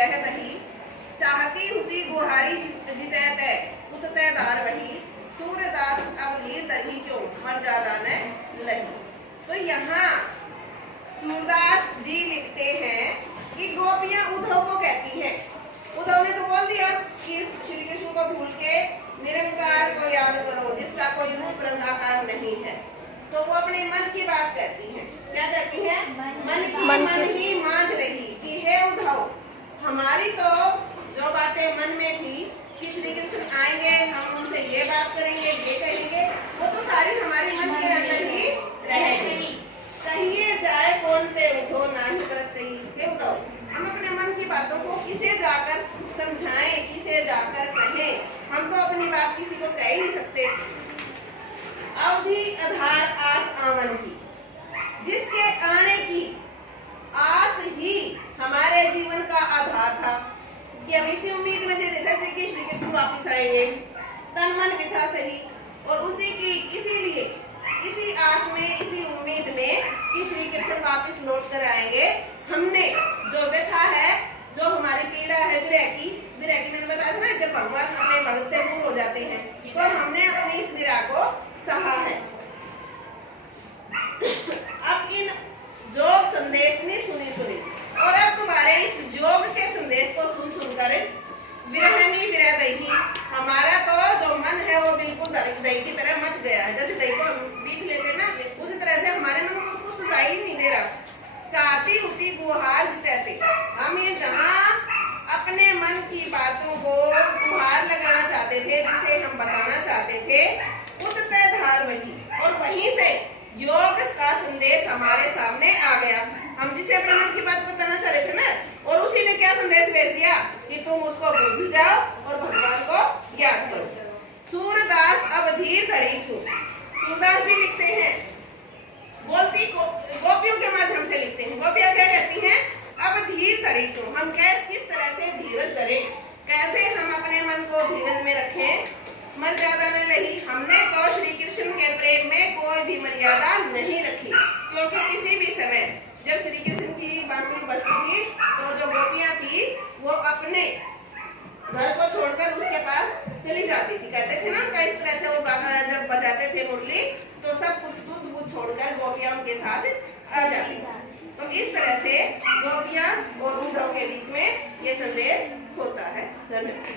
विरह दही, चाहती हुती गुहारी जितै तै उततै दार वही, सूरदास अब धीर दही क्यों मन ज्यादा न लगी। तो यहाँ सूरदास जी लिखते हैं कि गोपियां उद्धव को कहती हैं, उद्धव ने तो बोल दिया कि श्री कृष्ण को भूल के निरंकार को याद करो जिसका कोई रूप रंगाकार नहीं है। तो वो अपने मन की बात कहती हैं। क्या कहती हैं? मन ही मांझ रही कि हे उद्धव, हमारी तो जो बातें मन में थी कि श्री कृष्ण आएंगे, हम उनसे ये बात करेंगे, ये कहेंगे, वो तो सारी हमारे मन के अंदर ही रह गई। कहिए जाए कौन पे उठो नाही करते हे उद्धव, हम अपने मन की बातों को किसे जाकर समझाएं, किसे जाकर कहें, हम तो अपनी बात किसी को कह ही नहीं सकते। अवधि आधार आस आवन की, जिसके आने की आस ही हमारे जीवन का आधार था कि अब इसी उम्मीद में थे कि श्री कृष्ण वापिस आएंगे, तन मन भी था सही, और उसी की इसीलिए इसी आस में, इसी उम्मीद में कि श्री कृष्ण वापिस लौट कर आएंगे, हमने जो व्यथा है, जो हमारी पीड़ा है विरह की मैंने बताया था ना, जब भगवान अपने भक्त से दूर हो जाते हैं तो हमने अपनी इस विरह को सहा है। अब इन जोग संदेश ने सुनी और अब तुम्हारे इस जोग के संदेश को सुनकर विरहनी विरह दही, हमारा तो जो मन है वो बिल्कुल दही की तरह मच गया है। जैसे दही को बीत लेते ना, उसी तरह से हमारे मन को तो कुछ सुझाई ही नहीं दे रहा। चाहती उती गुहार जितैते, हम ये जहाँ अपने मन की बातों को गुहार लगाना चाहते थे, जिसे हम बताना चाहते थे, उततै धार वही, और वहीं से योग का संदेश हमारे सामने आ गया। हम जिसे अपने मन की बात बताना चाह रहे थे ना, और उसी ने क्या संदेश भेज दिया कि तुम उसको भूल जाओ और भगवान को याद करो। सूरदास अब धीर धरी क्यों, सूरदास जी लिखते हैं, बोलती गोपियों के माध्यम से लिखते हैं। गोपियां क्या कहती हैं? अब धीर धरी क्यों, हम किस तरह से धीरज धरें, कैसे हम अपने मन को धीरज में रखें, मन ज्यादा न लही। हमने तो श्री कृष्ण के प्रेम में कोई भी मर्यादा नहीं रखी, क्योंकि किसी भी समय जब श्री कृष्ण की बांसुरी बजती थी तो जो गोपियां थी वो अपने घर को छोड़कर उसके पास चली जाती थी। कहते थे ना इस तरह से वो जब बजाते थे मुरली तो सब कुछ छोड़कर गोपियां उनके साथ आ जाती। तो इस तरह से गोपियां और उद्धव के बीच में ये संदेश होता है। धन्यवाद।